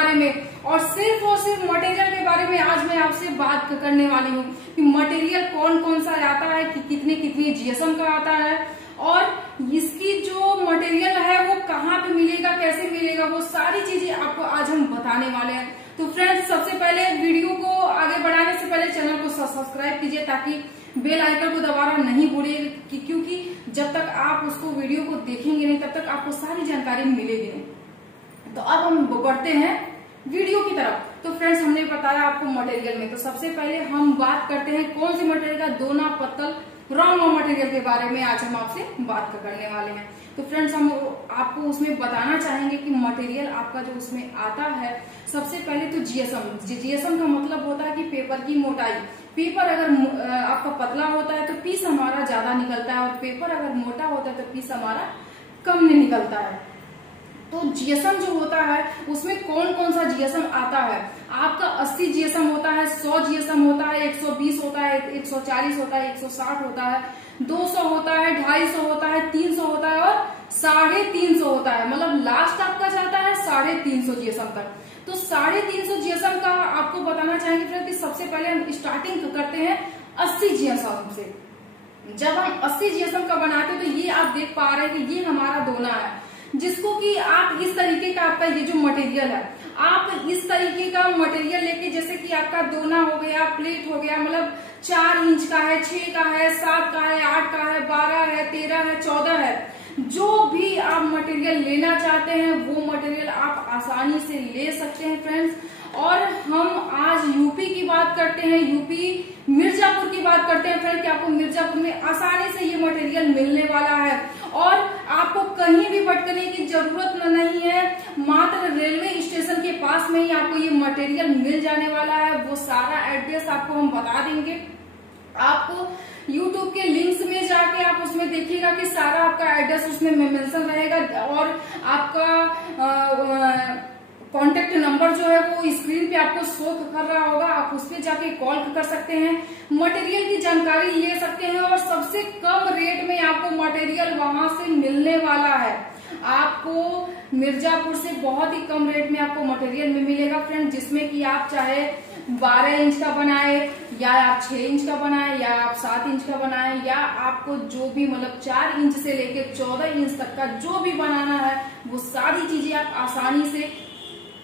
बारे में और सिर्फ मटेरियल के बारे में आज मैं आपसे बात करने वाली हूँ कि मटेरियल कौन कौन सा आता है, कि कितने कितने जीएसएम का आता है और इसकी जो मटेरियल है वो कहाँ पे मिलेगा, कैसे मिलेगा, वो सारी चीजें आपको आज हम बताने वाले हैं। तो फ्रेंड्स, सबसे पहले वीडियो को आगे बढ़ाने से पहले चैनल को सब्सक्राइब कीजिए ताकि बेल आइकन को दबाना नहीं भूलिए, क्योंकि जब तक आप उसको वीडियो को देखेंगे नहीं तब तक आपको सारी जानकारी मिलेगी नहीं। तो अब हम बढ़ते हैं वीडियो की तरफ। तो फ्रेंड्स, हमने बताया आपको मटेरियल में, तो सबसे पहले हम बात करते हैं कौन सी मटेरियल का, दोना पत्तल रॉ मटेरियल के बारे में आज हम आपसे बात करने वाले हैं। तो फ्रेंड्स, हम आपको उसमें बताना चाहेंगे कि मटेरियल आपका जो उसमें आता है, सबसे पहले तो जीएसएम का मतलब होता है कि पेपर की मोटाई। पेपर अगर आपका पतला होता है तो पीस हमारा ज्यादा निकलता है और पेपर अगर मोटा होता है तो पीस हमारा कम निकलता है। तो जीएसएम जो होता है उसमें कौन कौन सा जीएसएम आता है, आपका 80 जीएसएम होता है, 100 जीएसएम होता है, 120 होता है, 140 होता है, 160 होता है, 200 होता है, 250 होता है, 300 होता है और 350 होता है। मतलब लास्ट आपका जाता है 350 जीएसएम तक। तो 350 जीएसएम का आपको बताना चाहेंगे फ्रेंड कि सबसे पहले हम स्टार्टिंग करते हैं 80 जीएसएम से। जब हम 80 जीएसएम का बनाते हैं तो ये आप देख पा रहे हैं कि ये हमारा दोना है, जिसको कि आप इस तरीके का आपका ये जो मटेरियल है, आप इस तरीके का मटेरियल लेके, जैसे कि आपका दोना हो गया, प्लेट हो गया, मतलब 4 इंच का है, 6 का है, 7 का है, 8 का है, 12 है, 13 है, 14 है, जो भी आप मटेरियल लेना चाहते हैं वो मटेरियल आप आसानी से ले सकते हैं फ्रेंड्स। और हम आज यूपी की बात करते हैं, यूपी मिर्जापुर की बात करते हैं फ्रेंड, कि आपको मिर्जापुर में आसानी से ये मटेरियल मिलने वाला है और आपको कहीं भी भटकने की जरूरत नहीं है। मात्र रेलवे स्टेशन के पास में ही आपको ये मटेरियल मिल जाने वाला है। वो सारा एड्रेस आपको हम बता देंगे। आपको YouTube के लिंक्स में जाके आप उसमें देखिएगा कि सारा आपका एड्रेस उसमें मेंशन रहेगा और आपका कॉन्टेक्ट नंबर जो है वो स्क्रीन पे आपको शो कर रहा होगा, आप उस पर जाके कॉल कर सकते हैं, मटेरियल की जानकारी ले सकते हैं और सबसे कम रेट में आपको मटेरियल वहां से मिलने वाला है। आपको मिर्जापुर से बहुत ही कम रेट में आपको मटेरियल में मिलेगा फ्रेंड, जिसमें कि आप चाहे 12 इंच का बनाए या आप 6 इंच का बनाए या आप 7 इंच का बनाए या आपको जो भी मतलब 4 इंच से लेके 14 इंच तक का जो भी बनाना है, वो सारी चीजें आप आसानी से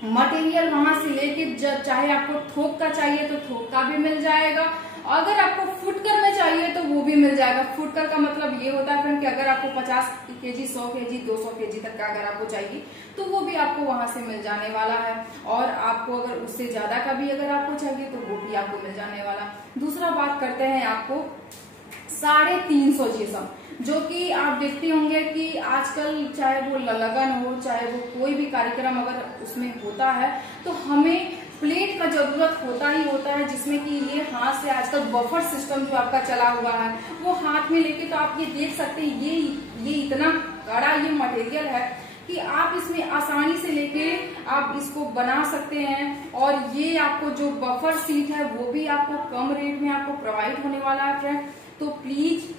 मटेरियल वहां से लेके, चाहे आपको थोक का चाहिए तो थोक का भी मिल जाएगा, अगर आपको फुटकर में चाहिए तो वो भी मिल जाएगा। फुटकर का मतलब ये होता है फ्रेंड कि अगर आपको 50 केजी, 100 केजी, 200 केजी तक का अगर आपको चाहिए तो वो भी आपको वहां से मिल जाने वाला है और आपको अगर उससे ज्यादा का भी अगर आपको चाहिए तो वो भी आपको मिल जाने वाला। दूसरा बात करते हैं आपको 350 जीएसएम, जो कि आप देखते होंगे कि आजकल चाहे वो लगन हो, चाहे वो कोई भी कार्यक्रम अगर उसमें होता है तो हमें प्लेट का जरूरत होता ही होता है, जिसमें कि ये हाथ से आजकल बफर सिस्टम जो आपका चला हुआ है वो हाथ में लेके, तो आप ये देख सकते हैं ये इतना कड़ा ये मटेरियल है कि आप इसमें आसानी से लेके आप इसको बना सकते हैं और ये आपको जो बफर सीट है वो भी आपको कम रेट में आपको प्रोवाइड होने वाला है फ्रेंड। तो प्लीज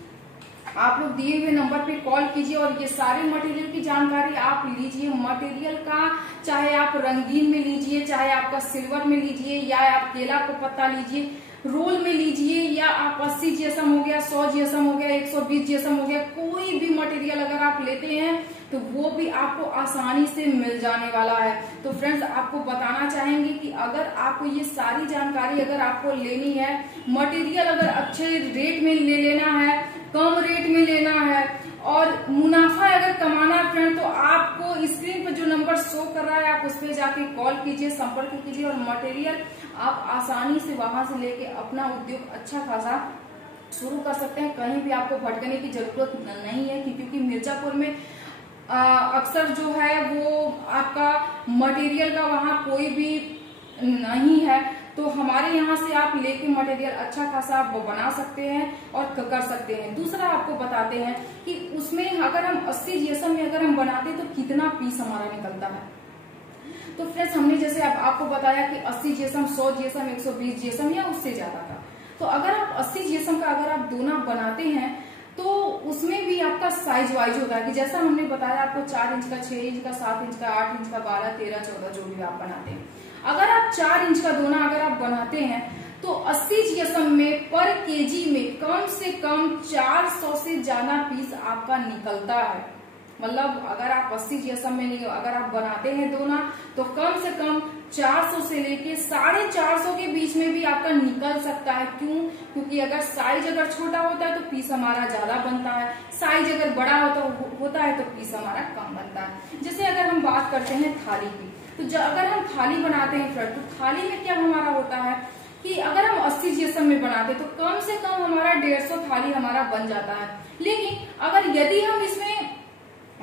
आप लोग दिए हुए नंबर पे कॉल कीजिए और ये सारे मटेरियल की जानकारी आप लीजिए। मटेरियल का चाहे आप रंगीन में लीजिए, चाहे आपका सिल्वर में लीजिए या आप केला को पत्ता लीजिए, रोल में लीजिए, या आप 80 जीएसएम हो गया, 100 जीएसएम हो गया, 120 जीएसएम हो गया, कोई भी मटेरियल अगर आप लेते हैं तो वो भी आपको आसानी से मिल जाने वाला है। तो फ्रेंड्स, आपको बताना चाहेंगे कि अगर आपको ये सारी जानकारी अगर आपको लेनी है, मटेरियल अगर अच्छे रेट में ले लेना है, कम रेट में लेना है और मुनाफा अगर कमाना है फ्रेंड, तो आपको स्क्रीन पर जो नंबर शो कर रहा है आप उस पर जाके कॉल कीजिए, संपर्क कीजिए और मटेरियल आप आसानी से वहां से लेके अपना उद्योग अच्छा खासा शुरू कर सकते हैं। कहीं भी आपको भटकने की जरूरत नहीं है, क्योंकि मिर्जापुर में अक्सर जो है वो आपका मटेरियल का वहां कोई भी नहीं है, तो हमारे यहाँ से आप लेके मटेरियल अच्छा खासा आप बना सकते हैं और कर सकते हैं। दूसरा आपको बताते हैं कि उसमें अगर हम 80 जीएसएम में अगर हम बनाते हैं तो कितना पीस हमारा निकलता है। तो फ्रेंड्स, हमने जैसे आपको बताया कि 80 जीएसएम, 100 जीएसएम, 120 जीएसएम या उससे ज्यादा का, तो अगर आप 80 जीएसएम का अगर आप दोना बनाते हैं तो उसमें भी आपका साइज वाइज होता है कि जैसा हमने बताया आपको 4 इंच का, 6 इंच का, 7 इंच का, 8 इंच का, 12, 13, 14 जो भी आप बनाते हैं। अगर आप 4 इंच का दोना अगर आप बनाते हैं तो 80 GSM में पर केजी में कम से कम 400 से ज्यादा पीस आपका निकलता है। मतलब अगर आप 80 GSM में नहीं, अगर आप बनाते हैं दोना तो कम से कम 400 से लेके 450 के बीच में भी आपका निकल सकता है। क्यों? क्योंकि अगर साइज अगर छोटा होता है तो पीस हमारा ज्यादा बनता है, साइज अगर बड़ा होता है तो पीस हमारा कम बनता है। जैसे अगर हम बात करते हैं थाली की, तो अगर हम थाली बनाते हैं फ्रेंड, तो थाली में क्या हमारा होता है कि अगर हम 80 GSM में बनाते तो कम से कम हमारा 150 थाली हमारा बन जाता है। लेकिन अगर यदि हम इसमें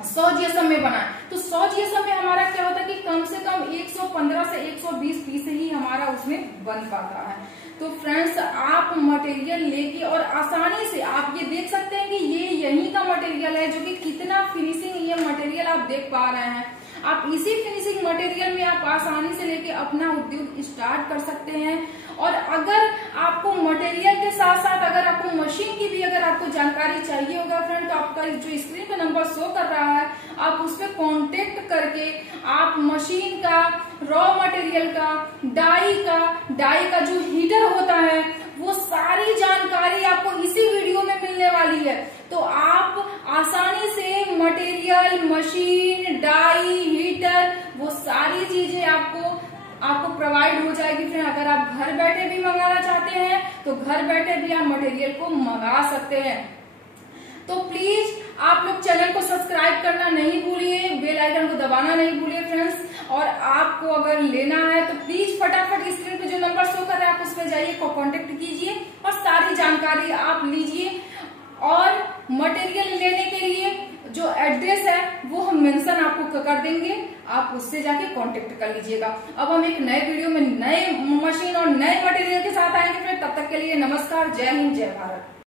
100 GSM में बनाए तो 100 GSM में हमारा क्या होता है कि कम से कम 115 से 120 पीस ही हमारा उसमें बन पाता है। तो फ्रेंड्स, आप मटेरियल लेके और आसानी से आप ये देख सकते हैं कि ये यही का मटेरियल है, जो कि कितना फिनिशिंग ये मटेरियल आप देख पा रहे हैं। आप इसी फिनिशिंग मटेरियल में आप आसानी से लेके अपना उद्योग स्टार्ट कर सकते हैं। और अगर आपको मटेरियल के साथ साथ अगर आपको मशीन की भी अगर आपको जानकारी चाहिए होगा फ्रेंड, तो आपका जो स्क्रीन पे नंबर शो कर रहा है आप उस पर कॉन्टेक्ट करके आप मशीन का, रॉ मटेरियल का, डाई का जो हीटर होता है, वो सारी जानकारी आपको इसी वीडियो में मिलने वाली है। तो आप आसानी से मटेरियल, मशीन, डाई, हीटर, वो सारी चीजें आपको प्रोवाइड हो जाएगी फ्रेंड। अगर आप घर बैठे भी मंगाना चाहते हैं तो घर बैठे भी आप मटेरियल को मंगा सकते हैं। तो प्लीज आप लोग चैनल को सब्सक्राइब करना नहीं भूलिए, बेल आइकन को दबाना नहीं भूलिए फ्रेंड्स। और आपको अगर लेना है तो प्लीज फटाफट स्क्रीन पे जो नंबर शो कर रहा है आप उस पर जाइए, कॉन्टेक्ट कीजिए और सारी जानकारी आप लीजिए। और मटेरियल लेने के लिए जो एड्रेस है वो हम मेंशन आपको कर देंगे, आप उससे जाके कांटेक्ट कर लीजिएगा। अब हम एक नए वीडियो में नए मशीन और नए मटेरियल के साथ आएंगे। फिर तब तक के लिए नमस्कार, जय हिंद, जय भारत।